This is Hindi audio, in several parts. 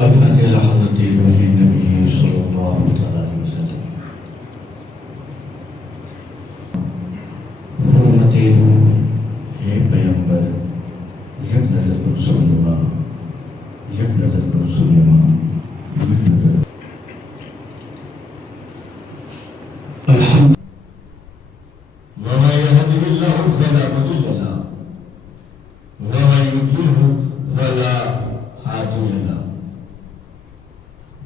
अल-फातिहा हज़रत इब्राहीम नबी सल्लल्लाहु अलैहि वसल्लम। हुर्मते है पैगंबर, एक नजर पर सुलेमा, एक नजर पर सुलेमा, एक नजर अल्हम्दुलिल्लाह। वमा यहदिहिल्लाहु फला मुदिल्ल लहु वमा युद्लिलहु फला हादिय लहु।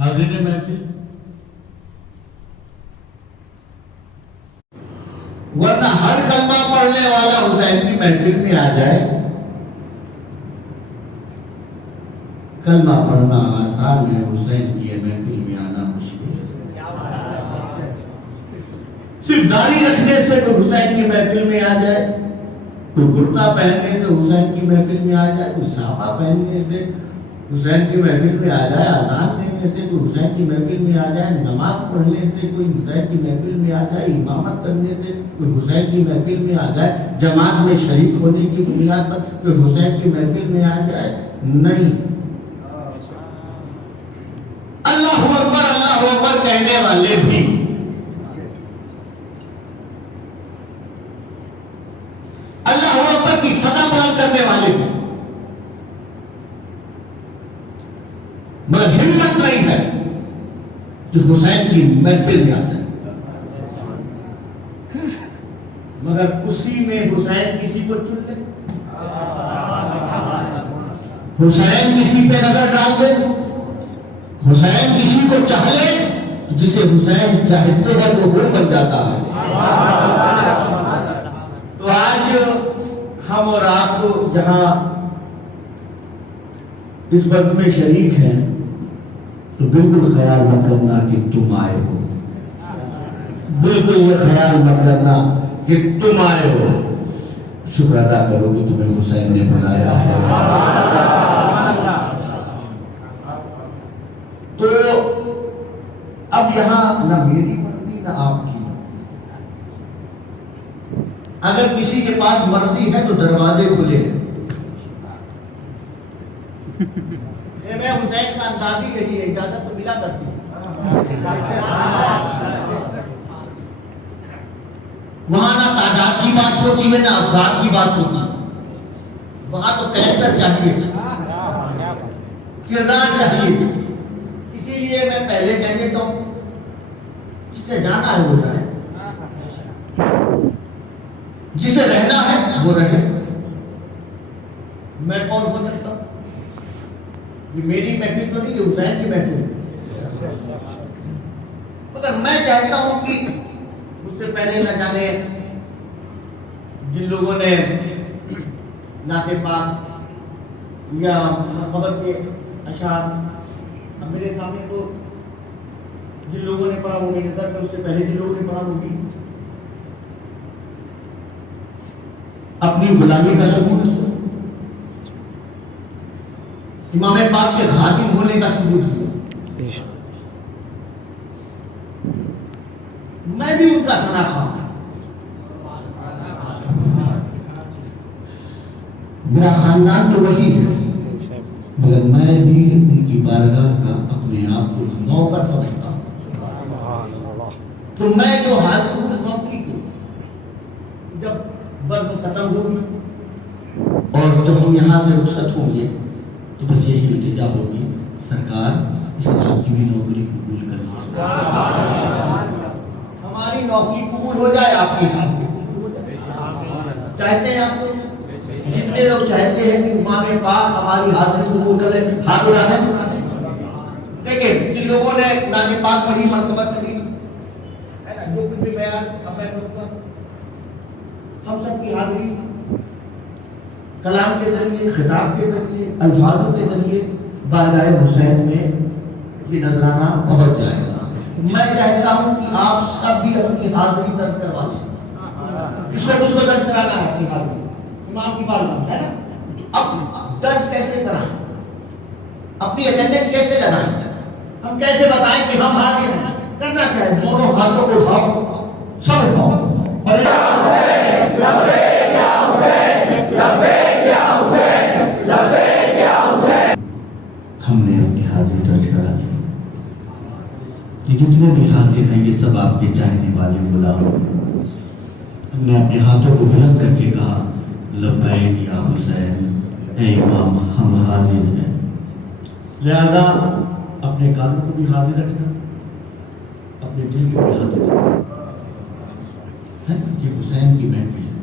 हाज़िर महफिल, वरना हर कलमा पढ़ने वाला हुसैन की महफिल में आ जाए। कलमा पढ़ना आसान है, हुसैन की महफिल में आना मुश्किल है। सिर्फ दाढ़ी रखने से तो हुसैन की महफिल में आ जाए, कोई कुर्ता पहनने से हुसैन की महफिल में आ जाए, कोई साफा पहनने से हुसैन की महफिल में आ जाए, अज़ान देने से कोई हुसैन की महफिल में आ जाए, नमाज पढ़ने से कोई हुसैन की महफिल में आ जाए, इमामत करने से कोई हुसैन की महफिल में आ जाए, जमात में शरीक होने की बुनियाद पर कोई हुसैन की महफिल में आ जाए, नहीं। अल्लाहु अकबर कहने वाले भी अल्लाहु अकबर की सदा बुलंद करने वाले भी, मगर हिम्मत नहीं है जो हुसैन की महफिल में आता है। मगर उसी में हुसैन किसी को चुन ले, हुसैन किसी पे नजर डाल दे, हुसैन किसी को चाह ले, जिसे हुसैन चाहते हैं वो बन जाता है। तो आज हम और आप जहां इस वर्ग में शरीक हैं, तो बिल्कुल ख्याल मत करना कि तुम आए हो, बिल्कुल ये ख्याल मत करना कि तुम आए हो। शुक्र अदा करो कि तुम्हें हुसैन ने बुलाया है। तो अब यहां ना मेरी मर्जी ना आपकी मर्जी। अगर किसी के पास मर्जी है तो दरवाजे खुले। मैं हुसैन का अंदाजी यही है, इजाजत तो मिला करती है। वहां ना तादाद की बात होती है ना अफराद की बात होती है, वहां तो कैरेक्टर चाहिए। किरदार चाहिए। इसीलिए मैं पहले कह देता हूं, जिसे जाना है वो जाए, जिसे रहना है वो रहे। मैं कौन हो सकता हूं? ये मेरी महफिल तो नहीं, ये हुसैन की महफिल। मगर मैं चाहता हूं कि उससे पहले न जाने जिन लोगों ने नाते पाक या खबर के अशार अब मेरे सामने, तो जिन लोगों ने पढ़ा वो मेरे दर में, उससे पहले जिन लोगों ने पढ़ा वो भी अपनी गुलामी का सबूत दिया, इमाम पाक के खादिम होने का सबूत दिया। मैं भी उनका सना खाऊं, मेरा खानदान तो वही है, मगर मैं भी उनकी बारगाह का अपने आप को नौकर समझता हूं। तो मैं जो हाजिर हूं नौकरी को, जब वर्ग खत्म होगी और जब हम यहाँ से रुखसत होंगे तो बस यही इल्तिजा होगी, सरकार इस रात की भी नौकरी कबूल कर लीजिए। हमारी नौकरी कबूल हो जाए, आपकी चाहते हैं आपको, जितने लोग चाहते हैं कि इमाम पाक हमारी हाजिरी कबूल कर ले, हाथ उठा दें। देखिए जिन लोगों ने नाते पाक पढ़ी, मरतबत पढ़ी है ना, जो कुछ भी बयान अब मैं करूंगा, हम सबकी हाजिरी कलाम के जरिए, खिताब के जरिए, अल्फाजों के जरिए बारगाह हुसैन में ये नजराना पहुंच जाएगा। मैं चाहता हूं कि आप सब भी अपनी हाजिरी दर्ज करवा लें। किसको दर्ज कराना है अपनी हाजिरी? इमाम की बारगाह है ना। अब दर्ज कैसे कराएं, अपनी अटेंडेंस कैसे लगाएं, हम कैसे बताएं कि हम हाजिर हैं? करना क्या है, दोनों हाथों को उठाओ, सब उठाओ और हमने अपनी हाजिरी दर्ज करा दी। ये जितने भी हाजिर हैं ये सब आपके चाहने वाले गुलाम। हमने अपने हाथों को बुलंद करके कहा, लब्बैक या हुसैन, ए इमाम हम हाजिर हैं। लिहाजा अपने कानों को भी हाजिर रखना, अपने दिल को भी हाजिर रखना है। ये हुसैन की महफिल है,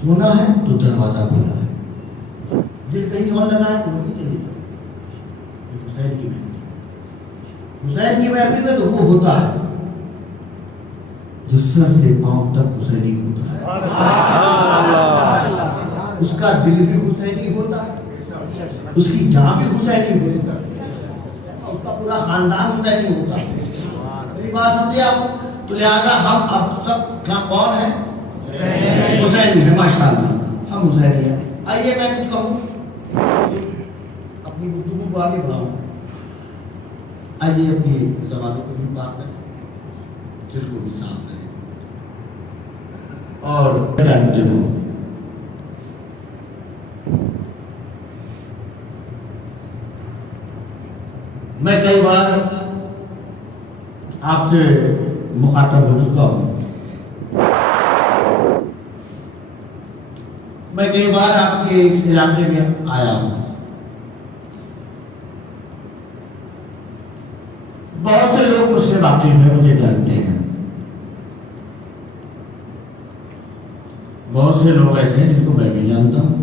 सुना है तो दरवाजा खुला है, दिल कहीं और लगा है तो वहीं चले जाओ। हुसैन की महफिल, हुसैन की महफिल में तो वो होता है जो सर से पांव तक हुसैनी होता है, उसका दिल भी हुसैनी होता है, उसकी जान भी हुसैनी होती है, उसका पूरा खानदान हुसैनी होता है। मेरी बात समझे आप? तो लिहाजा हम अब सब कौन है? हुसैनी है, माशाअल्लाह हम हुसैनी है। आइए मैं कुछ कहूँ, अपनी गुफ्तगू को आगे बढ़ाऊं। आइए अपनी ज़बानों को भी बात करें, दिल को भी साफ करें और जानते हो मैं कई बार आपसे मुखातब हो चुका हूं, मैं कई बार आपके इस इलाके में आया हूं। बहुत से लोग मुझसे वाकिफ हैं, मुझे जानते हैं। बहुत से लोग ऐसे हैं जिनको मैं भी जानता हूं।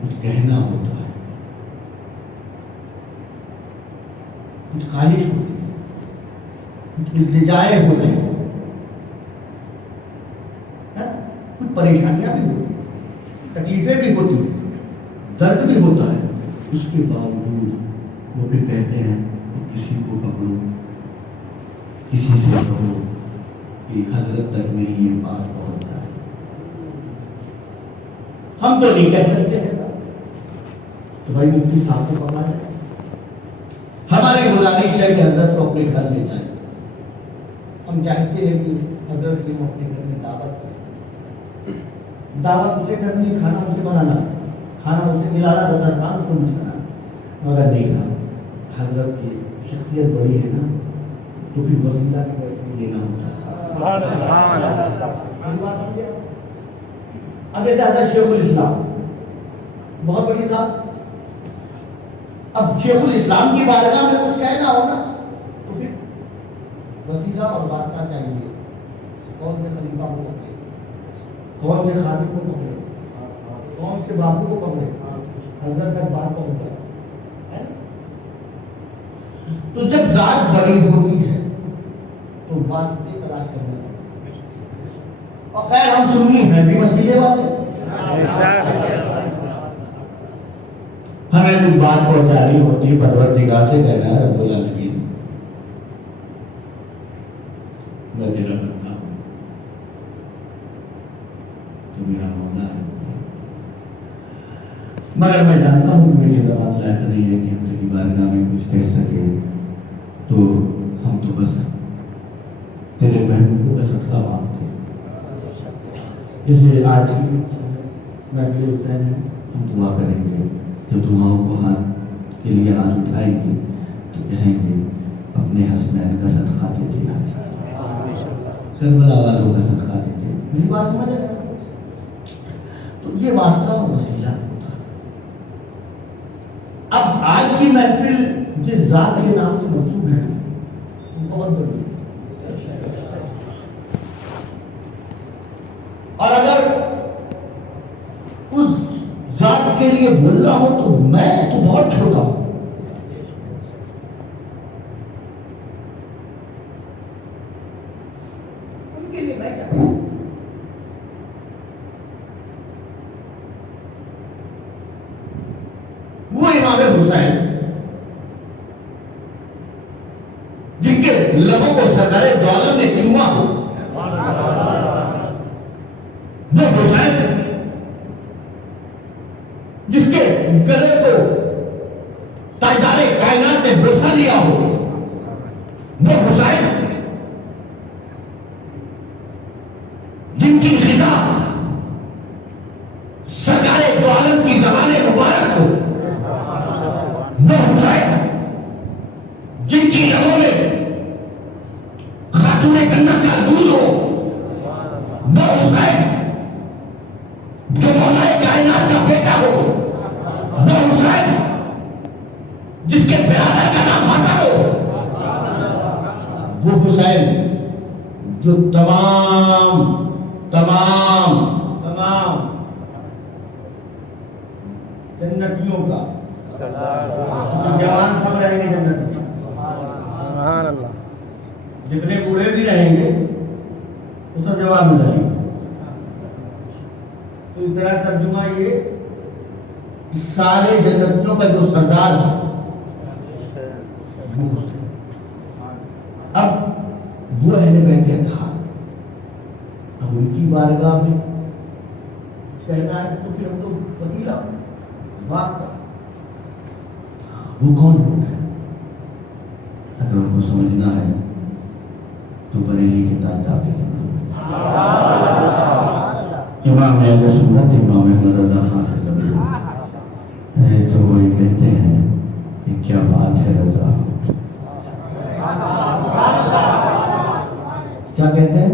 कुछ कहना होता है, कुछ ख्वाहिश होती है, कुछ इल्तिजाएं होती हैं, कुछ परेशानियां भी होती हैं, तकलीफें भी होती हैं, दर्द भी होता है। उसके बावजूद वो भी कहते हैं कि किसी को पकड़ो, किसी से कहो कि हजरत तक मेरी ये बात पहुंच जाए। हम तो नहीं कह सकते हैं तो भाई मुफ्ती साहब को पकड़ा जाए, हमारी गुजारिश है कि हजरत को अपने घर ले जाए। हम चाहते हैं कि हजरत की अपने घर में दावत करें। दावत उसे करनी है, खाना उसे बनाना, खाना उसे मिलाना, दस्तरखान को बिछाना। मगर नहीं साहब, हजरत की शख्सियत बड़ी है ना, तो फिर वसीला की वजह लेना होता है। अब एक शेखुल इस्लाम बहुत बड़ी जात। अब शेखुल इस्लाम की बारगाह में कुछ कहना हो ना तो फिर वसीला और वार्ता चाहिए। कौन से खलीफा को पकड़े, कौन से खादिम को पकड़े, कौन से बापू को पकड़े, हजरत तक बात पहुंच जाए। तो जब जात बड़ी होती है तो वास्ते तलाश करना पड़ता। और खैर हम सुन्नी हैं भी वसीले वाले, हमें कुछ बात पहुंचानी होती है परवरदिगार से कहना है रब्बुल आलमीन मैं तेरा बंदा हूं, तू मेरा मौला है। मगर मैं जानता हूं मेरी जबान लायक नहीं है कि हम तेरी बारगाह में कुछ कह सके, तो हम तो बस तेरे महबूब का सदका मांगते। इसलिए आज की महफिल होता है हम दुआ करेंगे। जब दुआओं को हाथ के लिए हाथ उठाएंगे तो कहेंगे अपने हसनैन का सदका देते, आज करबला वालों का सदका देते। मेरी बात समझ रहे? तो ये वास्तव वसीला होता है। अब आज की महफिल जिस जात के नाम से मंसूब है बहुत बड़ी, और अगर उस जात के लिए बोलना हो तो मैं तो बहुत छोटा हूं। उनके लिए मैं क्या करूं? वो इमाम हुसैन जिनके लबों को सरदारे दौलत ने चूमा हो, वो हुसैन जिसके गले को ताजदारे कायनात ने बोसा लिया हो, वो हुसैन जिनकी ग़िज़ा सरकारे दो आलम की ज़बाने मुबारक हो, वो हुसैन जिनकी रगों में खातूने जन्नत का दूध हो, वो हुसैन जो मौलाए कायनात का बेटा हो, वो हुसैन जिसके प्यारे का नाम हसन हो, वो हुसैन जो तमाम तमाम तमाम जन्नतियों का जवान सब रहेंगे जन्नत में, जितने बूढ़े भी रहेंगे वो सब जवान हो जाएंगे। तो इस तरह तर्जुमा ये इस सारे जन्नतियों का जो सरदार है अब वो अहले बैत था। अब उनकी बारगाह में कहना है तो फिर हम तो वकीला वास्ता वो कौन होता है? अगर उनको समझना है तो बरेली के तादाद से समझो। इमाम अहले सुन्नत इमाम अहमद रज़ा खान से समझो। तो वही कहते हैं कि क्या बात है रज़ा, क्या कहते हैं?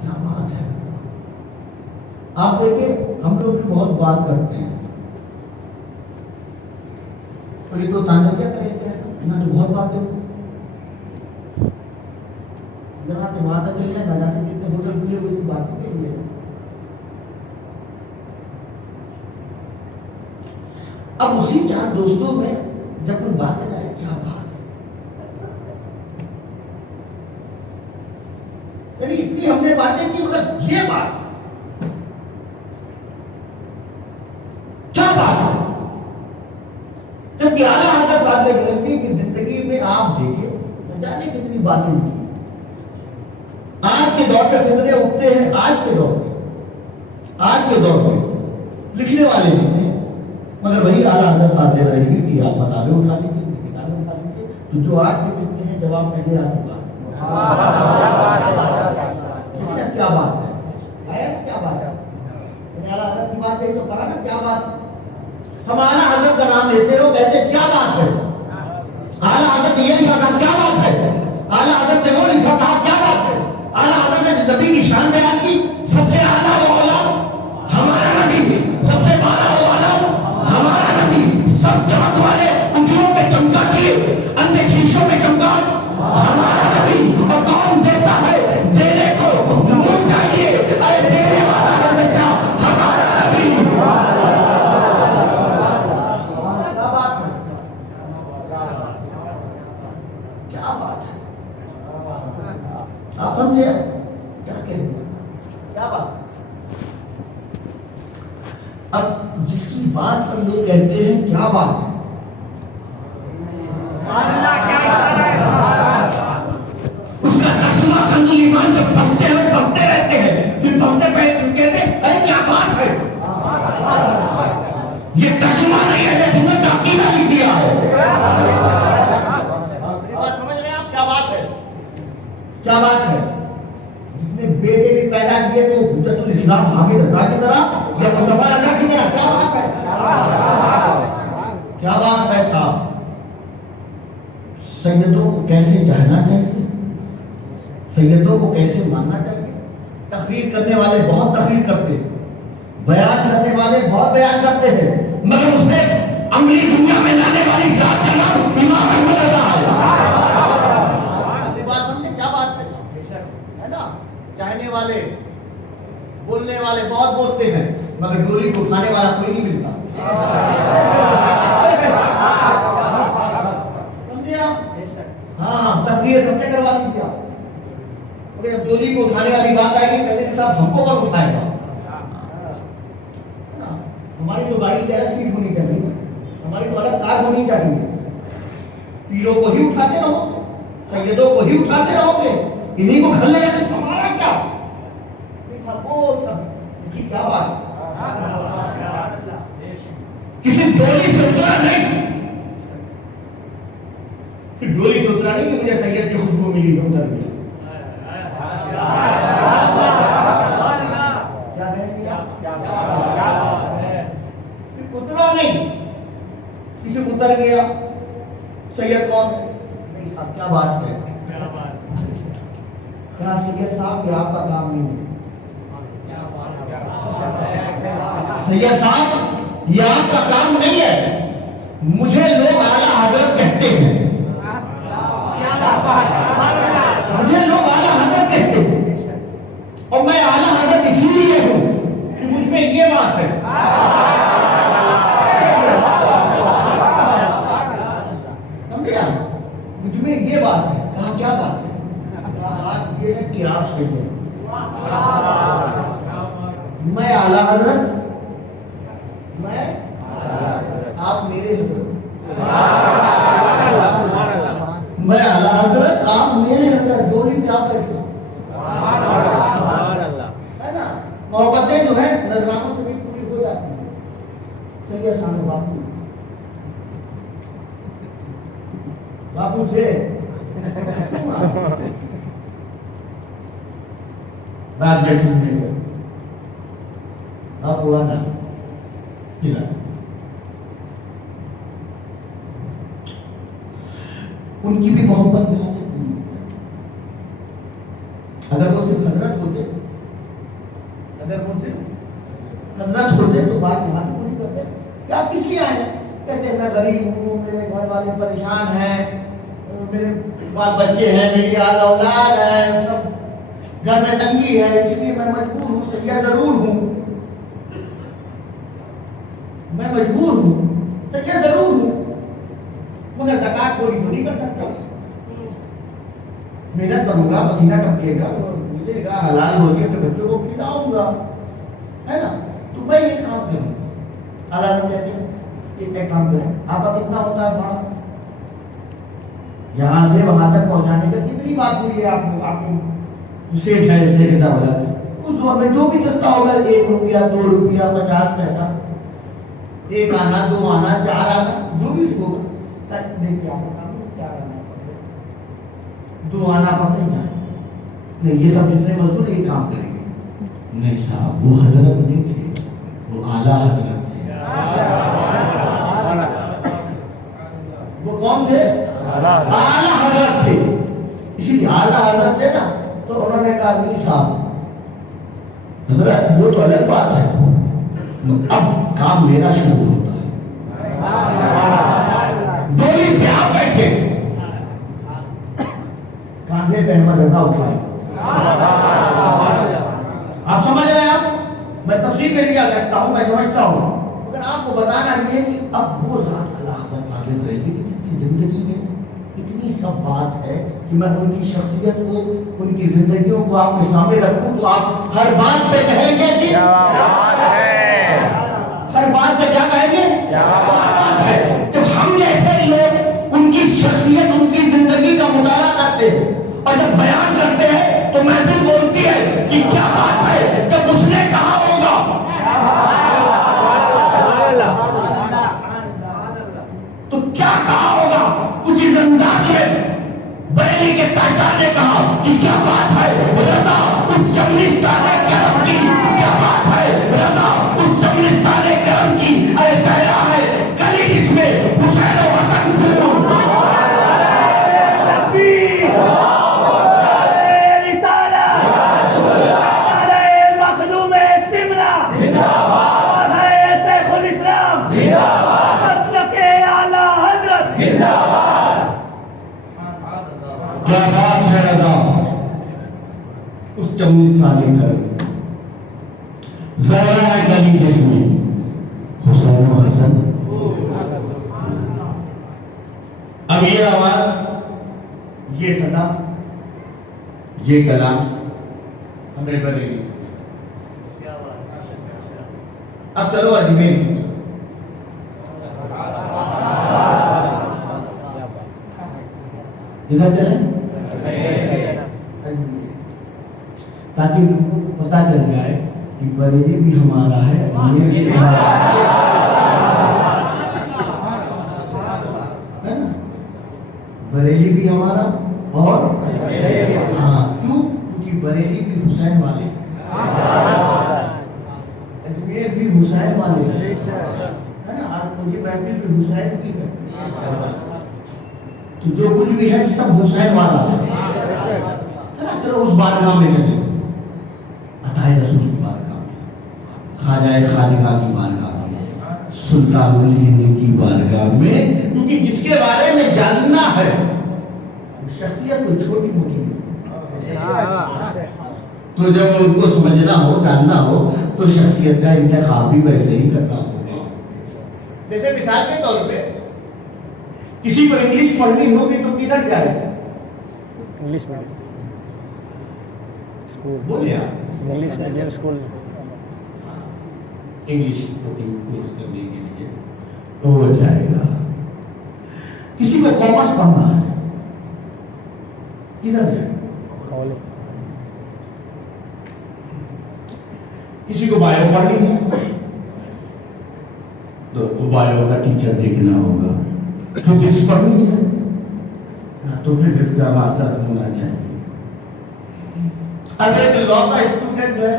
क्या बात है। आप देखिए हम लोग भी बहुत बात करते हैं, तो ये तो ताना क्या कहते हैं ना, तो बहुत बातें जहाँ पे माता चल जाए, ना जाने कितने होटल खुले हुए बातों के लिए। अब उसी चार दोस्तों में जब कोई बात आ जाए, क्या बात है, इतनी हमने बातें की मगर ये बात क्या बात है। जब आला हज़रत बातें करेंगे कि जिंदगी में आप देखिए न जाने कितनी बातें की। आज के दौर पे फितरे उठते हैं, आज के दौर में लिखने वाले नहीं थे, मगर वही आला हज़रत हाजिर रहेगी कि आप किताबें उठा लीजिए, किताबें उठा लीजिए। तो जो आज के फितरे हैं जवाब पहले आ चुका है। क्या बात है ना, क्या बात है। आला हज़रत की बात है तो कहा ना क्या बात है। हम आला हज़रत का नाम लेते हो, कहते क्या बात है। आला हज़रत ये लिखा था क्या बात है, आला हज़रत ने वो लिखा था क्या बात है। आला हज़रत ने नबी की शान बयान की, सबसे आला वो औलाद हमारा नबी, सबसे अब जिसकी बात पर लोग कहते हैं क्या बात है, उसका तर्जुमा कंजुल ईमान जब पढ़ते रहते हैं, फिर पढ़ते कहते हैं अरे क्या बात है, ये तर्जुमा नहीं है, ये तुमने ताकीदा लिख दिया है। समझ रहे हैं आप क्या बात है, क्या बात है। जिसने बेटे भी पैदा किए तो हुज्जतुल इस्लाम हामिद रजा की तरह या मुस्तफा रजा की तरह, क्या बात है, क्या बात है साहब। सैयदों को कैसे जानना चाहिए, सैयदों को कैसे मानना चाहिए। तकरीर करने वाले बहुत तकरीर करते हैं, बयान करने वाले बहुत बयान करते हैं, मगर उसे अमली दुनिया में लाने वाली जात का नाम इमाम अहमद रजा है। बात समझे क्या बात है ना। चाहने वाले बोलने वाले बहुत बोलते हैं, मगर डोली को उठाने वाला कोई नहीं मिलता। समझे आप? हाँ, तकरीर सबने करवा दी क्या, डोली को उठाने वाली बात आएगी, कहते साहब हमको कौन उठाएगा। हमारी तो गाड़ी की अलग सीट होनी चाहिए, हमारी तो अलग कार होनी चाहिए। पीरों को ही उठाते रहोगे, सैयदों को ही उठाते रहोगे, इन्हीं को घर ले जाते, हमारा क्या सब क्या बात, किसी डोली से उतरा नहीं, फिर डोली से उतरा नहीं कि मुझे सैयद की खुशबू मिली तो उतर गया। क्या कहेंगे आप, उतरा नहीं, किसी को उतर गया, सैयद कौन है, नहीं साहब क्या बात है, क्या सैयद साहब ये आपका काम नहीं है, सैयद साहब ये आपका काम नहीं है। मुझे लोग आला हजरत कहते हैं, मुझे लोग आला हजरत कहते हैं, और मैं आला हजरत इसीलिए हूं कि मुझ में ये बात है। मुझमें ये बात है, कहा क्या बात है, बात ये है कि आप सही, मैं आला हजरत, मैं आप मेरे हजरत, मैं आला हजरत आप मेरे हजरत, डोली पे आप बैठे है ना। मोहब्बतें जो है नजरानों से भी पूरी हो जाती है। सही है सामने बापू, बापू से रात जब छूटने गए, आप हुआ ना हिला, उनकी भी मोहब्बत यहाँ से पूरी। अगर वो सिर्फ हजरत होते, अगर वो सिर्फ हजरत होते तो बात यहाँ से पूरी करते। क्या आप किस लिए आए हैं, कहते मैं गरीब हूँ, मेरे घर वाले परेशान हैं, मेरे बाल बच्चे हैं, मेरी औलाद है, सब घर में तंगी है, इसलिए मैं मजबूर हूँ, सैयद जरूर हूँ, मैं मजबूर हूँ, सैयद जरूर हूँ, मगर ज़कात चोरी तो नहीं कर सकता। मेहनत करूंगा, पसीना टपकेगा, मिलेगा, हलाल होगी तो बच्चों को खिलाऊंगा, है ना। तो मैं ये काम करूँगा। अल्लाह कहते हैं एक काम करें, आपका कितना होता है भाड़ा, यहाँ से वहां तक पहुंचाने का कितनी बात हुई है आपको, आपको सेठ है इसलिए कितना बोला, उस दौर में जो भी चलता होगा, 1 रुपया 2 रुपया 50 पैसा, 1 आना 2 आना 4 आना, जो भी होगा, देखिए आपका काम 4 आना पड़ेगा, 2 आना पड़े जाए नहीं, ये सब जितने मजदूर एक काम करेंगे। नहीं साहब वो हजरत नहीं थे, वो आला हजरत थे। वो कौन थे, आला हजरत थे। इसीलिए आला हजरत थे ना, तो उन्होंने कहा नहीं साहब हजरत वो तो अलग बात है, अब काम मेरा शुरू होता है। डोली पे आप बैठे, कांधे पे अहमद रजा उठाए, आप समझ रहे हैं। आप मैं तफसीर के लिए आ सकता हूँ, मैं समझता हूँ, अगर आपको बताना ये कि अब वो जात अल्लाह वाजिब रहेगी कि जिंदगी में इतनी सब बात है कि मैं उनकी शख्सियत को, उनकी जिंदगियों को आपके सामने रखूं तो आप हर बात पे कहेंगे कि बात पे क्या कहेंगे? क्या बात है। जब हम जैसे लोग उनकी शख्सियत, उनकी जिंदगी का मुताला करते हैं और जब बयान करते हैं तो महफिल बोलती है कि क्या बात है। जब उसने कहा होगा तो क्या कहा होगा? कुछ इस अंदाज में बरेली के ताजा ने कहा कि क्या बात है रजा उस चमनिस्ताने करम की, क्या बात है रजा उस चमनिस्ताने करम की। अरे दया है गली जिसमें हुसैन वतन फूल क्या बात है रजा उस चमनिस्तानी कर जरा है गली जिसमें हुसैन व हसन। अब ये आवाज, ये सदा, ये कलाम हमें बनेगी। अब चलो अजमेर की इधर चले ताकि पता चल जाए कि बरेली भी हमारा है, अजमेर भी हमारा है ना। बरेली भी हमारा और हाँ, क्यों? क्योंकि बरेली भी हुसैन वाले, अजमेर भी हुसैन वाले है ना। आज ये महफिल भी हुसैन की है, तो जो कुछ भी है सब हुसैन वाला है ना। चलो उस बारगाह में चले, अताए रसूल की बारगाह में, खाजाए खालिका की बारगाह में, सुल्तानुल हिंद की बारगाह में, क्योंकि जिसके बारे में जानना है शख्सियत तो छोटी मोटी है, तो जब उनको समझना हो, जानना हो, तो शख्सियत का इंतखाब भी वैसे ही करना होगा। जैसे मिसाल के तौर पे किसी को इंग्लिश पढ़नी होगी तो किधर जाए? इंग्लिश मीडियम स्कूल, बोलिए English medium school, English sporting course करने के लिए तो वो जाएगा। किसी को कॉमर्स पढ़ना है, किधर जाए? कॉलेज। किसी को बायो पढ़नी है तो बायो का टीचर देखना होगा। फिजिक्स पढ़नी है तो फिजिक्स का मास्टर होना चाहिए। अब एक लॉ का स्टूडेंट है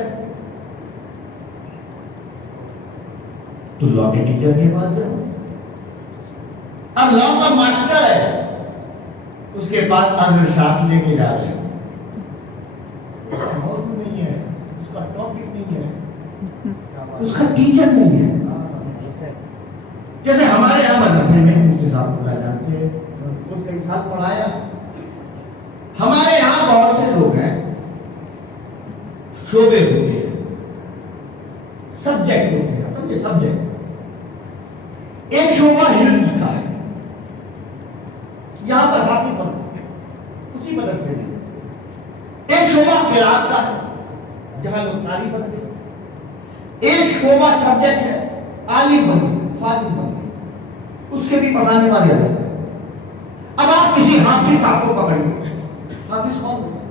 तो लॉ के टीचर के पास जाओ। अब लॉ का मास्टर है, उसके पास अरशाद लेके जा रहे हैं, मौजूद नहीं है, उसका टॉपिक नहीं है, उसका टीचर नहीं है। जैसे हमारे यहाँ मदरसे में मुफ्ती साहब को जानते हैं, उनको कई साल पढ़ाया। हमारे यहाँ बहुत से लोग हैं, शोबे होते हैं, सब्जेक्ट होते हैं, समझे? सब्जेक्ट एक शोबा हिफ्ज का है, यहाँ पर हाफिज बनते हैं उसी मदरसे में। एक शोबा किरात का है, जहां लोग कारी बनते हैं। एक शोबा सब्जेक्ट है, आलिम बनते, फाजिल बनते, उसके भी पढ़ाने वाले अलग। अब आप किसी हाफिज साहब को पकड़िए, हाफिज कौन होगा?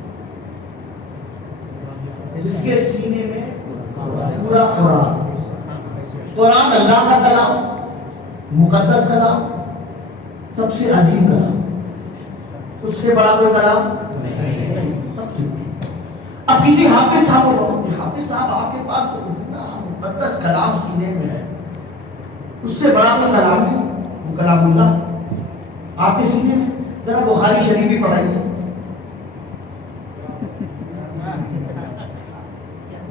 जिसके सीने में पूरा कुरान अल्लाह का कलाम, मुकद्दस कलाम, सबसे अजीब कलाम, उससे बड़ा कोई कलाम नहीं। अब किसी हाफिज साहब को, हाफिज साहब आपके पास तो इतना मुकद्दस कलाम सीने में है, उससे बड़ा कोई कलाम नहीं, वो कलामुल्लाह आपके सीने में। जरा बुखारी शरीफ भी पढ़ाइए,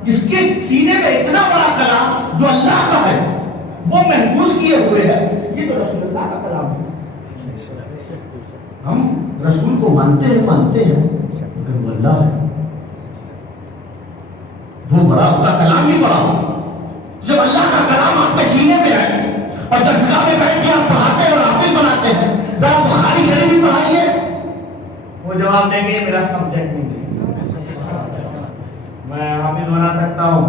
जिसके सीने में इतना बड़ा कलाम जो अल्लाह का है, वो महफूज किए हुए है, ये तो रसूलुल्लाह का कलाम है। हम रसूल को मानते हैं मगर वो अल्लाह है, वो बड़ा, उसका कलाम ही बड़ा। जब अल्लाह का कलाम आपके सीने में है और दरगाह में बैठ के आप पढ़ाते हैं और हाफिज बनाते हैं, जरा बुखारी शरीफ भी पढ़ाइए। वो जवाब देंगे मेरा सब्जेक्ट नहीं है, मैं हाफिज बना सकता हूँ,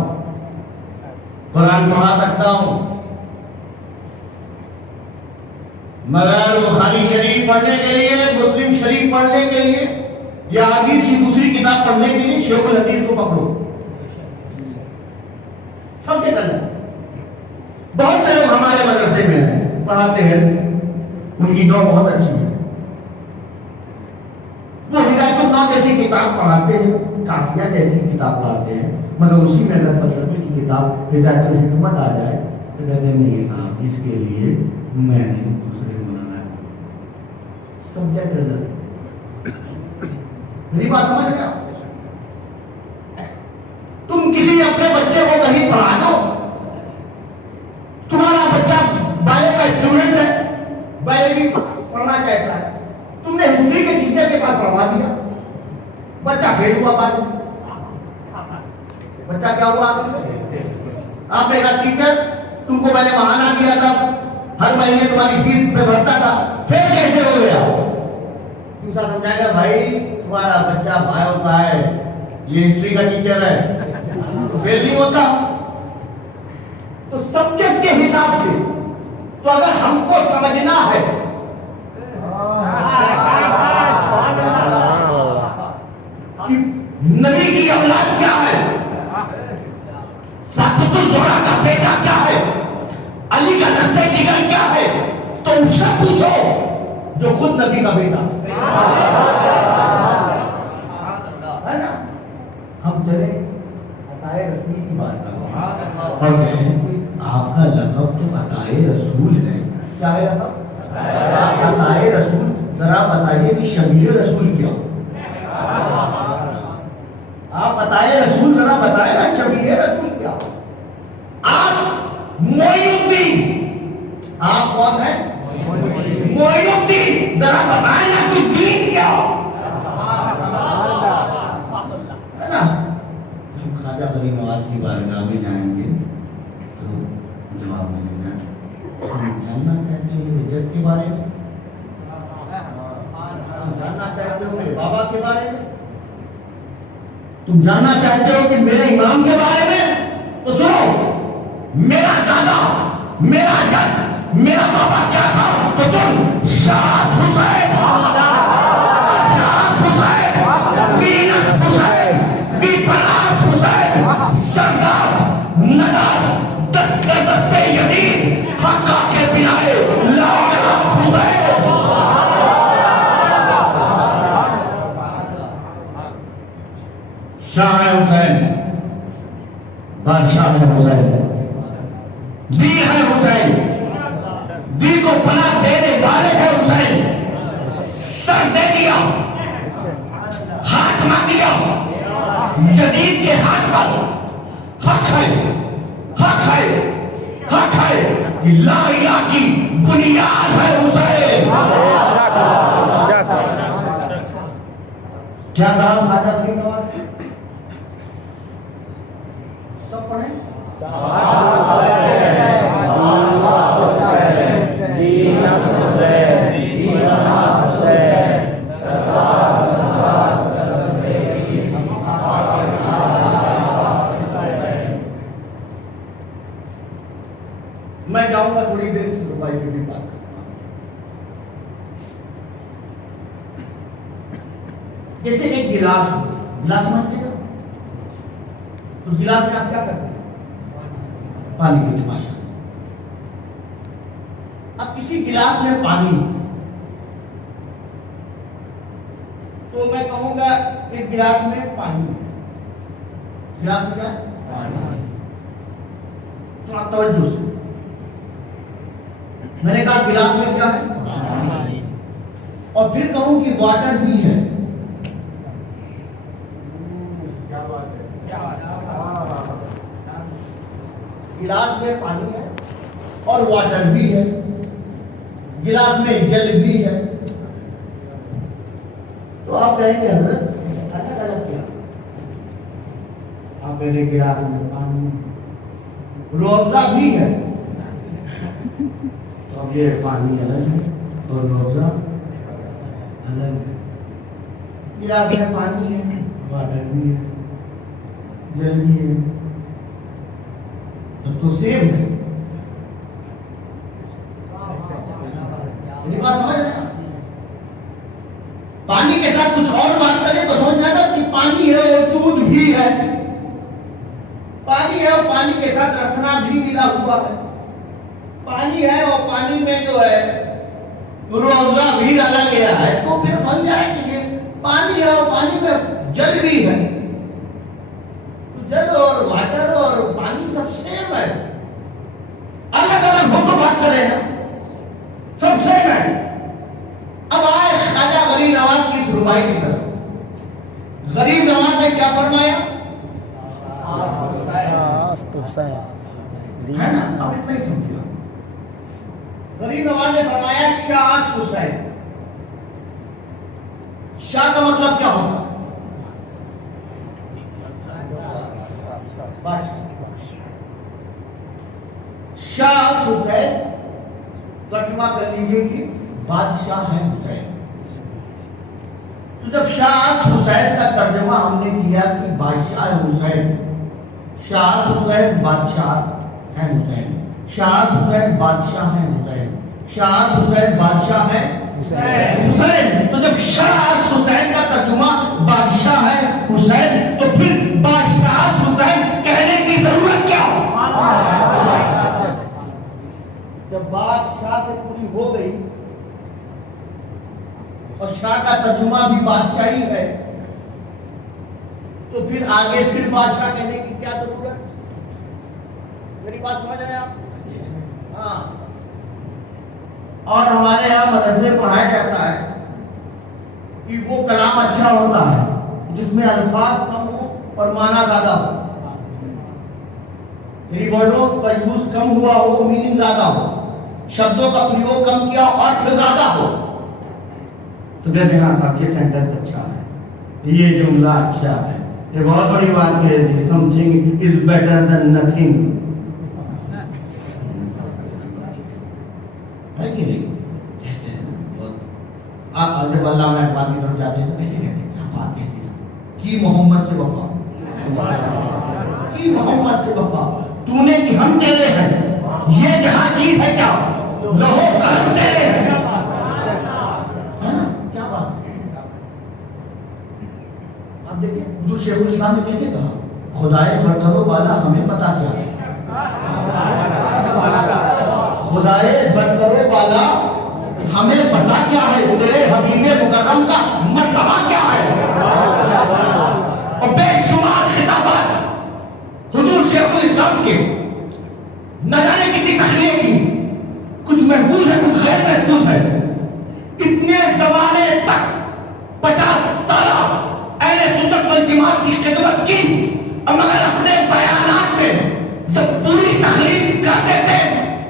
कुरान पढ़ा सकता हूँ, मगर बुखारी शरीफ पढ़ने के लिए, मुस्लिम शरीफ पढ़ने के लिए या हदीस की दूसरी किताब पढ़ने के लिए शेखुल हदीस को पकड़ो, सबके करना। बहुत से लोग हमारे मदरसे में हैं, पढ़ाते हैं, उनकी नौ बहुत अच्छी है, वो हिदायतुल्लाह जैसी किताब पढ़ाते हैं, काफिया जैसी किताब पढ़ाते हैं, मगर उसी में अगर फलसफे की किताब हिदायतुल हिकमत आ जाए तो कहते हैं नहीं साहब, इसके लिए मैंने दूसरे बनाना है। सब्जेक्ट मेरी बात समझ गया? तुम किसी अपने बच्चे को कहीं पढ़ा दो, तुम्हारा बच्चा बायो का स्टूडेंट है, बायोलॉजी पढ़ना चाहता है, तुमने हिस्ट्री के टीचर के पास पढ़वा दिया, बच्चा फेल हुआ, बाद बच्चा क्या हुआ? आपने कहा टीचर तुमको मैंने बहाना दिया था, हर महीने तुम्हारी फीस पे भरता था, फेल कैसे हो गया? दूसरा समझाएगा भाई तुम्हारा बच्चा बायो का है, ये हिस्ट्री का टीचर है, फेल नहीं होता। तो सब्जेक्ट के हिसाब से तो अगर हमको समझना है कि नबी की औलाद क्या है, फातिमुल जोड़ा का बेटा क्या है, अली का दस्ते जिगर क्या है, तो उससे पूछो जो खुद नबी का बेटा है ना। हम चले अताए रसूल की बात कर रहे हैं और कहें आपका लक़ब तो अताए रसूल है, क्या है लक़ब? अताए रसूल। जरा बताइए कि शबीह रसूल क्या? आप बताए रसूल, जरा बताए ना शबीह रसूल क्या? आप मोइनुद्दीन, आप कौन है? मोइनुद्दीन, जरा बताए ना कि दीन क्या है ना। हम ख्वाजा गरीब नवाज की बारगाह में जाएंगे तो जवाब मिलेगा। जानना चाहते हो हिजरत के बारे में, जानना चाहते हो मेरे बाबा के बारे में, तुम जानना चाहते हो कि मेरे इमाम के बारे में, तो सुनो मेरा दादा, मेरा जद, मेरा बाबा क्या था, तो सुन शाह हुसैन, शाह हुसैन, दीनत हुसैन, दीपनाथ हुसैन, सरदार नदार, दस्ते दस्ते यदीद, हक्का के बिनाए लाला हुसैन। शाह हुसैन, बादशाह हुसैन, दी है हुसैन, दी को पनाह देने वाले हैं हुसैन, सर दे दिया, हाथ मार दिया, यजीद के हाथ पर हक है, हक है, हक है कि लाइया की बुनियाद है हुसैन। क्या नाम ख्वाजा गरीब नवाज? सब पढ़े? मैं जाऊंगा थोड़ी देर से रुपाई की भी बात। जैसे एक गिलास, गिलास समझते हो? उस गिलास में आप क्या करते हैं? पानी की तमाशा। अब किसी गिलास में पानी, तो मैं कहूंगा एक गिलास में पानी, गिलास में क्या पानी, थोड़ा तवज्जो से। मैंने कहा गिलास में क्या है? पानी। और फिर कहूं कि वाटर भी है। क्या बात है? गिलास में पानी है और वाटर भी है, गिलास में जल भी है। तो आप कहेंगे हजरत अलग अलग क्या? आप मेरे गिलास में पानी, रोज़ा भी है, तो अब ये पानी अलग है और रोज़ा अलग है। गिलास में पानी है, वाटर भी है, जल भी है, तो सेम है। साथ कुछ और बात करें तो समझ जाएगा कि पानी है और दूध भी है। पानी है और पानी के साथ रसना भी मिला हुआ है। पानी है और पानी में जो है रोजा भी डाला गया है। तो फिर बन जाए कि ये पानी है और पानी में जल भी है। तो जल और वाटर और पानी सब सेम है। अलग अलग हो तो बात करें ना, सब सेम है। अब आए ख्वाजा गरीब नवाज की सुनवाई की तरफ। गरीब नवाज ने क्या फरमाया? है ना, अब इसमें ही समझिए। गरीब नवाज ने फरमाया शाह हुसैन। शाह का मतलब क्या होता है? शाह हुसैन तर्जुमा कर लीजिए कि बादशाह है हुसैन। तो जब शाह हुसैन का तर्जुमा हमने किया कि बादशाह हुसैन, शाह हुसैन बादशाह है हुसैन, शाह हुसैन बादशाह है हुसैन, शाह हुसैन बादशाह है हुसैन। तो जब शाह हुसैन का तर्जुमा बादशाह है हुसैन, तो फिर बादशाह हुसैन कहने की जरूरत क्या हो? जब बादशाह से पूरी हो गई और शाह का तर्जुमा भी बादशाही है, तो फिर आगे फिर बादशाह कहने की क्या जरूरत? मेरी बात समझ रहे हैं आप? हाँ। और हमारे यहाँ मदरसे पढ़ाया जाता है कि वो कलाम अच्छा होता है जिसमें अल्फाज कम हो और माना ज्यादा हो। मेरी वर्डों का यूज कम हुआ हो, मीनिंग ज्यादा हो, शब्दों का प्रयोग कम किया, अर्थ ज्यादा हो। तो कहते हैं हाँ ये सेंटेंस अच्छा है, ये जुमला अच्छा है, ये बहुत बड़ी बात कह दी, something is better than nothing. है कि नहीं? कहते हैं ना, जब अल्लाह में अकबार की तरफ जाते हैं तो कैसे कहते हैं? क्या बात कहते हैं कि मोहम्मद से वफा, कि मोहम्मद से वफा, तूने कि हम तेरे हैं, ये जहां चीज है क्या लहो हम तेरे हैं, है ना? क्या बात है? आप देखिए हुजूर शेखुल इस्लाम ने कैसे कहा, खुदाए बरकरो वाला हमें पता क्या है, खुदाए बरकरो वाला हमें पता क्या है, तेरे हबीबे मुकर्रम का मर्तबा क्या है। और बेशुमार खिताबात हुजूर शेखुल इस्लाम के न जाने कितनी तकरीर की, कुछ महफूज है कुछ गैर महफूज है। इतने जमाने तक 50 साल अहले सुन्नत वल जमात की खिदमत की, और मगर अपने बयानात में जब पूरी तकरीर करते थे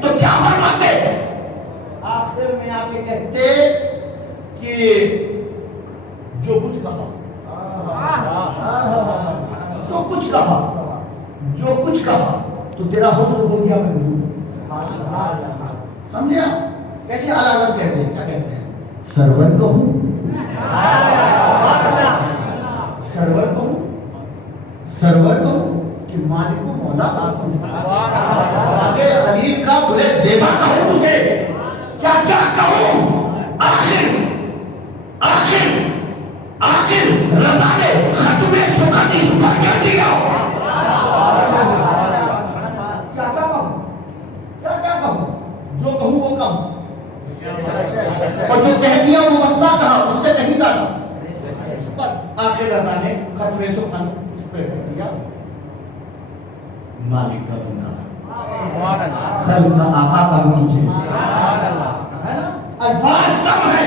तो क्या फरमाते? आखिर में आके कहते कि जो कुछ कहा, जो कुछ कहा, जो कुछ कहा, तो तेरा हुस्न हो गया महबूब। समझे आप? कैसे अलावत कहते हैं? क्या कहते हैं? सरवर को हूं, सरवर को हूं, सरवर को कि मालिक को मौला आगे खलील का बुरे देवा कहूं तुझे, क्या क्या कहूं? आखिर आखिर आखिर रज़ा ने खत्मे सुखती पर कर दिया। क्या क्या कहूं? क्या क्या कहूं? जो कहूं वो कहूं, और जो कह दिया वो बंदा कहा, उससे नहीं जाना। पर आखिर रज़ा ने खत्मे सुखती पर कर दिया। मालिक का बंदा, खल्क़ का आका कहूं तुझे, है ना? अल्फाज कम है,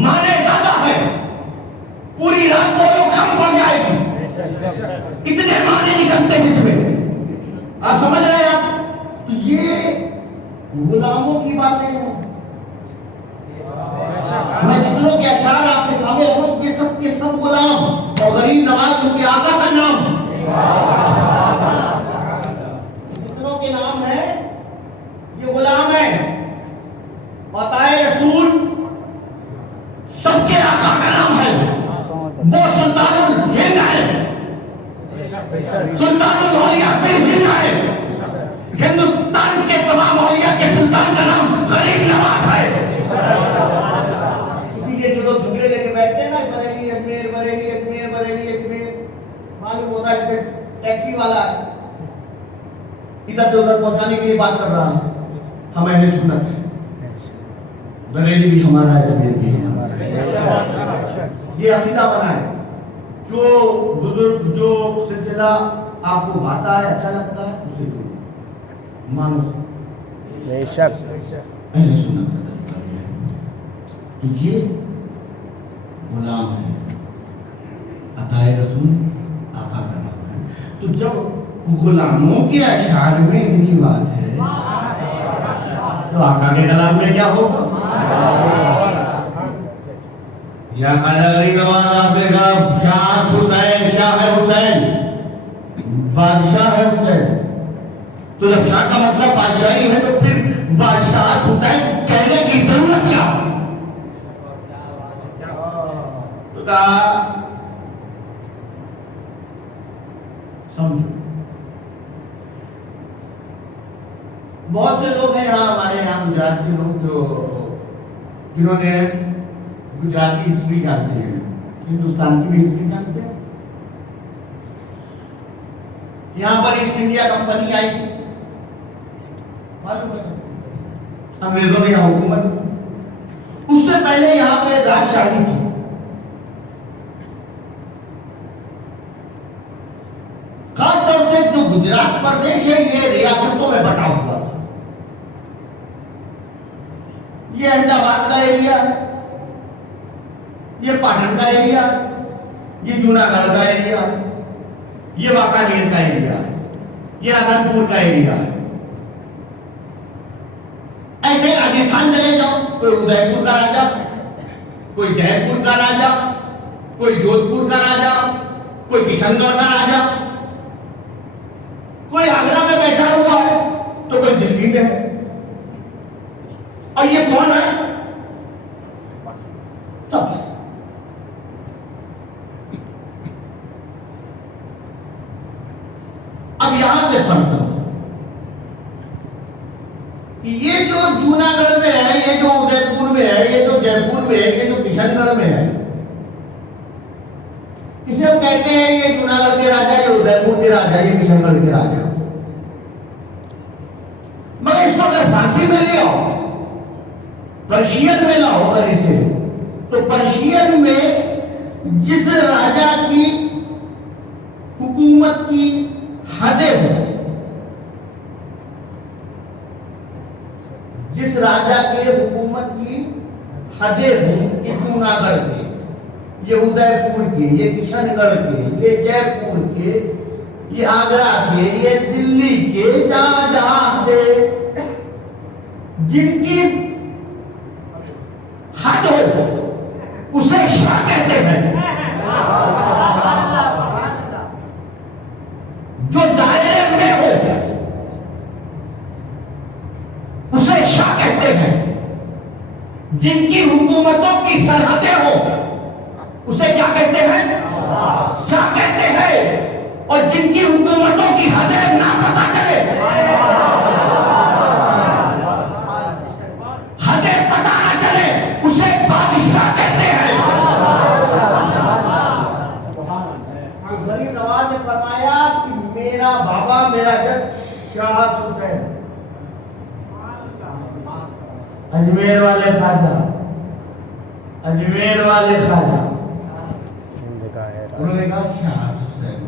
माने ज्यादा है, पूरी रात बोलो कम पड़ जाएगी, इतने माने निकलते हैं इसमें। आप समझ रहे हैं? आप तो ये गुलामों की बातें हैं। मैं जितनों के अशार आपके सामने रखूं, ये सब के सब गुलाम, और गरीब नवाज उनके आका का नाम, जितनों के नाम है ये गुलाम है। बताए रसूल सबके आका का नाम है, वो सुल्तानुल हिंद है, सुल्तानुल औलिया फिर हिंद है। हिंदुस्तान के तमाम औलिया के सुल्तान का नाम गरीब नवाज है। इसीलिए जो लोग झगड़े लेके बैठते हैं वाला है, इधर से उधर पहुंचाने के लिए बात कर रहा है। हम अहले सुन्नत है, बरेली भी हमारा है, जमीयत भी हमारा है। ये अकीदा बना है। जो बुजुर्ग जो सिलसिला आपको भाता है, अच्छा लगता है, उसे जो मानो बेशक अहले सुन्नत का तरीका ये है। तो ये गुलाम है, अताए रसूल आका का नाम है। तो जब गुलामों के अशार में इतनी बात है, तो आका के कलाम में क्या होगा? या खाजा गरीब नवाज आपने कहा शाह हुसैन, शाह है हुसैन, बादशाह है हुसैन। तो जब शाह का मतलब बादशाही है, तो फिर बादशाह हुसैन कहने की जरूरत क्या? तो कहा समझो, बहुत से लोग हैं यहाँ हमारे यहाँ गुजरात के लोग जो जिन्होंने गुजराती हिस्ट्री जानते हैं, हिंदुस्तान की भी हिस्ट्री जानते हैं। यहाँ पर ईस्ट इंडिया कंपनी आई थी, मालूम है, अंग्रेजों ने यहाँ हुकूमत की। उससे पहले यहाँ पे राजशाही थी। खासतौर से जो गुजरात प्रदेश है, ये रियासतों में बटा हुआ था। ये अहमदाबाद का एरिया है, ये पाटन का एरिया, ये जूनागढ़ का एरिया, ये वाकानेर का एरिया, ये अनंतपुर का एरिया है। ऐसे राजस्थान चले जाओ, कोई उदयपुर का राजा, कोई जयपुर का राजा, कोई जोधपुर का राजा, कोई किशनगढ़ का राजा, कोई आगरा में बैठा हुआ है, तो कोई दिल्ली में है। और ये कौन है? सब। अब यहां से फर्क करो, ये जो जूनागढ़ में है, ये जो उदयपुर में है, ये जो जयपुर में है, ये जो किशनगढ़ में है, इसे हम कहते हैं ये जूनागढ़ के राजा, ये उदयपुर के राजा, ये किशनगढ़ के राजा। मगर इसको अगर फारसी में ले आओ, पर्शियन में लाओ अगर इसे, तो पर्शियन में जिस राजा की हुकूमत की हदें हो, जिस राजा के हुकूमत की हदें हो, ये जूनागढ़ के, ये उदयपुर के, ये किशनगढ़ के, ये जयपुर के, ये आगरा के, ये दिल्ली के, जहां जहां से जिनकी हद हो, उसे शाह कहते हैं। जो दायरे में हो, उसे शाह कहते हैं। जिनकी हुकूमतों की सरहदें हो, उसे क्या कहते हैं? शाह कहते हैं। और जिनकी हुकूमतों की हदें ना पता चले, हदें पता ना चले, उसे बादशाह कहते हैं। गरीब नवाज ने फरमाया कि मेरा बाबा, मेरा जद शाह हुसैन, अजमेर वाले खाजा, अजमेर वाले खाजा, उन्होंने कहा शाह हुसैन।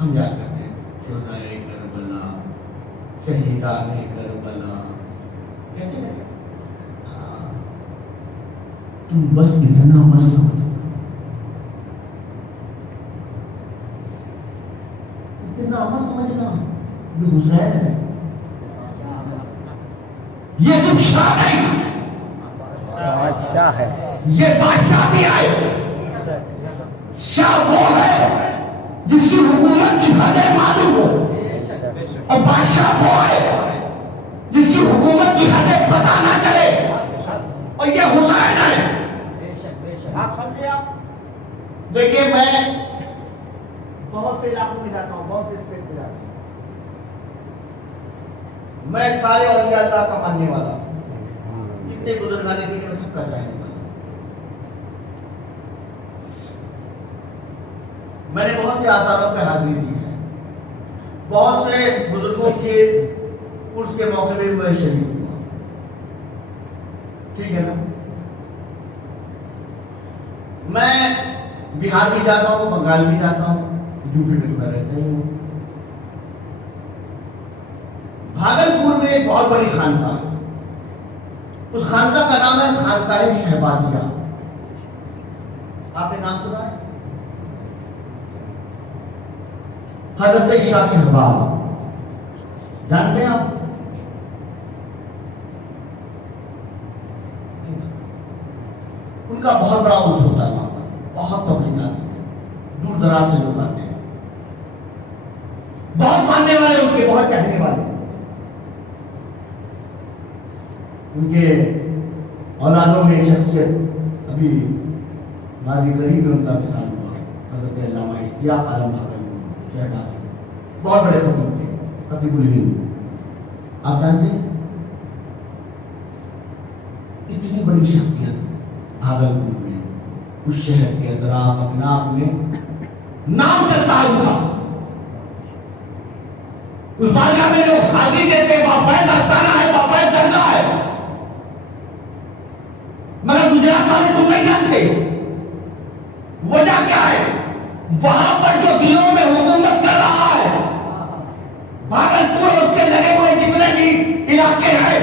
हम याद करते हैं शोहदाए करबला, शहीदाने करबला, कहते हैं। तुम बस इतना मत समझो, इतना मत समझना ये हुसैन है। ये सिर्फ शाह नहीं, बादशाह है। ये बादशाह भी आए। शाह वो है जिसकी हुकूमत की हदें मालूम हो, और बादशाह वो है जिसकी हुकूमत की हदें पता ना चले, और ये हुसैन है। आप समझे? आप देखिए, मैं बहुत से इलाकों में जाता हूँ, बहुत से स्टेट में जाता हूँ, मैं सारे औलिया अल्लाह का मानने वाला, जितने गुजरगाने के लिए मैं सबका चाहने वाला। मैंने बहुत से आसानों पे हाजिरी दी है, बहुत से बुजुर्गों के उर्स के मौके पे मैं शरीक हुआ, ठीक है ना। मैं बिहार भी जाता हूँ, बंगाल भी जाता हूँ, यूपी में मैं रहता ही हूँ। भागलपुर में एक बहुत बड़ी खानका है, उस खानका का नाम है खानकाह शहबाजिया। आपने नाम सुना है? हजरत शाह शहबाज जानते हैं आप? उनका बहुत बड़ा उर्स होता है वहां पर, बहुत पब्लिक आती है, दूर दराज से लोग आते हैं, बहुत मानने वाले उनके, बहुत चाहने वाले उनके। औलादों में शख्सियत अभी हमारी गरीब में उनका विशाल हुआ, हजरत अल्लामा इश्तियाक आलम शहबाज, बहुत बड़े खतीब थे, खतीबुल हिंद। आप जानते हैं इतनी बड़ी शख्सियत भागलपुर में, उस शहर के अतराफ अपने आप में नाम चलता है उनका। उस बारगाह में लोग हाजिरी देते, बाफैज आस्ताना है, बाफैज दरगाह है, मगर गुजरात वाले तुम नहीं जानते वजह क्या है। वहां पर जो दिलों में हुकूमत कर रहा है, भागलपुर और उसके लगे हुए जितने भी इलाके हैं,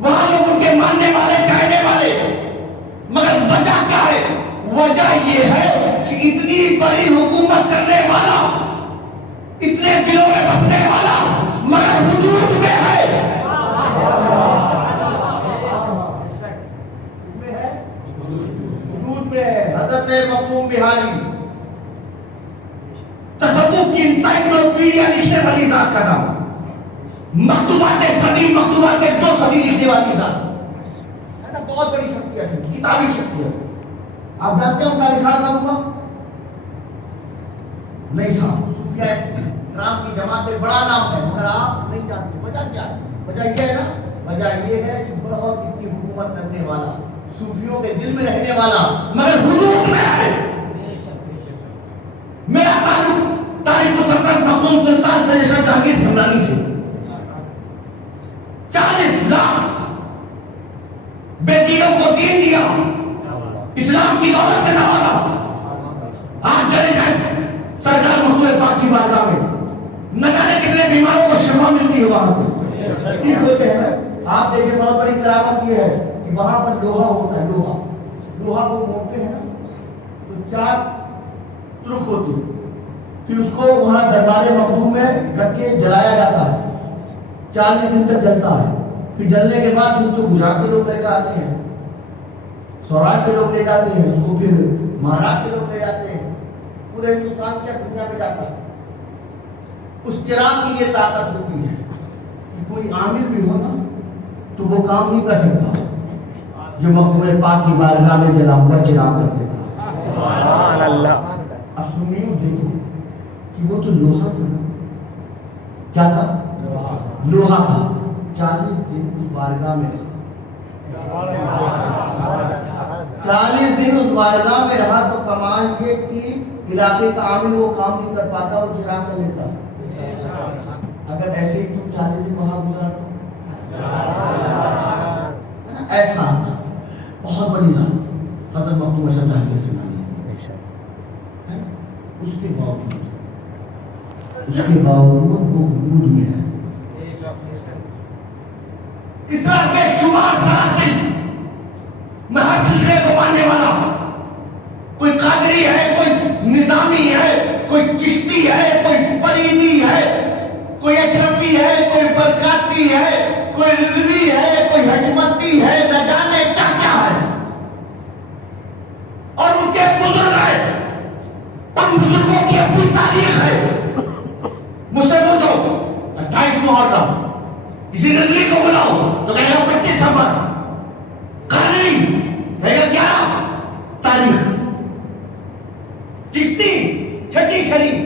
वहां लोग उनके मानने वाले, चाहने वाले, मगर वजह क्या है? वजह यह है कि इतनी बड़ी हुकूमत करने वाला, इतने दिलों में बसने वाला, मगर हुजूर में है, हजरत मखदूम बिहारी, तसव्वुफ की इंसाइक्लोपीडिया लिखने वाली जात का नाम, मकतूबात सदी, मकतूबात 2 सदी लिखने वाली जात है ना, बहुत बड़ी शख्सियत है, किताबी शख्सियत। आप जानते हैं उनका विशाल नाम हुआ? नहीं साहब, सूफिया राम की जमात में बड़ा नाम है, मगर आप नहीं जानते। वजह क्या है? वजह यह है ना, वजह यह है कि बहुत इतनी हुकूमत करने वाला, सूफियों के दिल में रहने वाला, मगर हुजूर में है। मेरा तारीख मखदूम सुल्तान सैयद जहांगीर हमदानी से 40 लाख बेटियों को दीन दिया, इस्लाम की दौलत से नवाजा। आज चले जाए सरकार महबूब पाक की बारगाह में, न जाने कितने बीमारों को शिफा मिलती है वहां से। आप देखिए, बहुत बड़ी करामत ये है कि वहां पर लोहा होता है, लोहा को मोड़ते हैं ना, तो 4 तुर्क होती है, फिर उसको वहां दरबारे मखदूम में रख के जलाया जाता है, 40 दिन तक जलता है। फिर जलने के बाद उसको गुजरात के लोग लेकर आते हैं, सौराष्ट्र के लोग ले जाते हैं उसको, फिर महाराष्ट्र के लोग ले जाते हैं, पूरे हिंदुस्तान क्या दुनिया में जाता है। उस चिराग की ये ताकत होती है कि कोई आमिर भी हो ना तो वो काम नहीं कर सकता जो मखदूम पाक की बारगाह में जला हुआ चिराग कर देता। अब सुनिए, देखो कि वो तो लोहा था, क्या था? लोहा था। 40 दिन उस बारगाह में रहा, 40 दिन उस बारगाह में रहा, तो कमाल ये कि इलाके का आमिर वो काम नहीं कर पाता और चिराग कर लेता। अगर ऐसे ही तुम 40 दिन वहां गुजारते, ऐसा बहुत बड़ी बात हजरत मखदूम जहांगीर है। उसके बावजूद वो हुदूद में है। इतना बेशुमार सलासिल में हर सिलसिले को मानने वाला, कोई कादरी है, कोई निजामी है, कोई चिश्ती है, कोई फरीदी है, कोई अशरफी है, कोई बरकाती है, कोई रिजवी है, कोई हजमती है, न जाने क्या क्या है, और उनके बुजुर्ग है, उन बुजुर्गों की अपनी तारीख है। मुझसे पूछो 28 मुहर्रम, किसी रिजवी को बुलाओ तो कहेगा 25 सफर, कादरी कहेगा 11 तारीख, चिश्ती 6 शरीफ,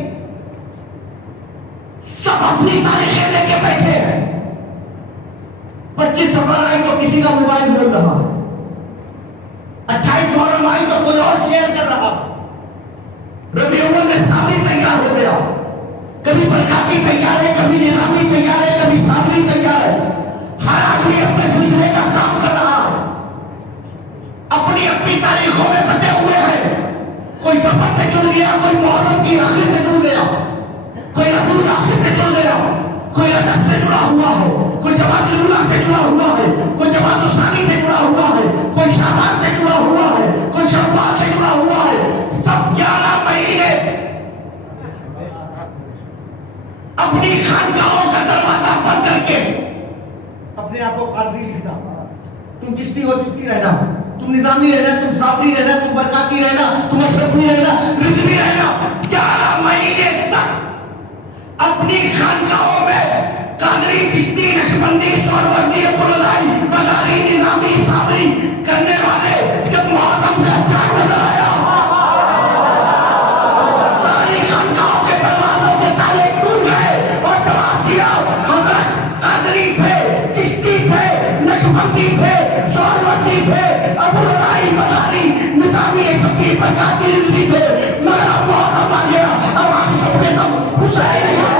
सब अपनी तारीखें लेके बैठे हैं। 25 सफर आई तो किसी का मोबाइल बोल रहा है, 28 मुहर्रम आई तो कोई और शेयर कर रहा है, रबीउल में साबरी तैयार हो गया, कभी बरकाती तैयार है, कभी निजामी तैयार है, कभी साबरी तैयार है। हर आदमी अपने सिलसिले का काम कर रहा है, अपनी अपनी तारीखों में बटे हुए हैं। कोई सफर से जुड़ गया, कोई मुहर्रम की आखिर से जुड़ गया, कोई रबीउल आखिर से जुड़ गया, कोई रजब से जुड़ा हुआ है, कोई जमातुल उला से जुड़ा हुआ है, कोई जमातुल सानी से जुड़ा हुआ है, कोई शाबान से जुड़ा हुआ है, कोई शव्वाल से जुड़ा हुआ है। सब 11 महीने अपनी खानकाहों का दरवाजा बंद करके अपने आप को कादरी लिखना। तुम चिश्ती हो, चिश्ती रहना, तुम निजामी रहना, तुम साबरी रहना, तुम बरकाती रहना, तुम अशरफी रहना, रिजवी रहना। 11 महीने तक अपनी खानकाहों में कादरी, चिश्ती, नक्शबंदी, सोहरवर्दी, अब्दुल्लाई, बगारी, निजामी, साबरी करने वाले जब मुहर्रम का चांद नजर आया, सारी खानकाहों के दरवाजों के ताले टूट गए और जवाब दिया हजरत कादरी थे, चिश्ती थे, नक्शबंदी थे, सोहरवर्दी थे, अब्दुल्लाई, बगारी, निजामी, सबकी बरकाती रिजवी थे, मगर अब मुहर्रम आ गया, अब हम सबके सब हुसैन हैं।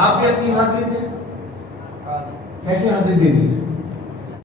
आप भी अपनी हाजिरी दें। कैसे हाजिरी देनी?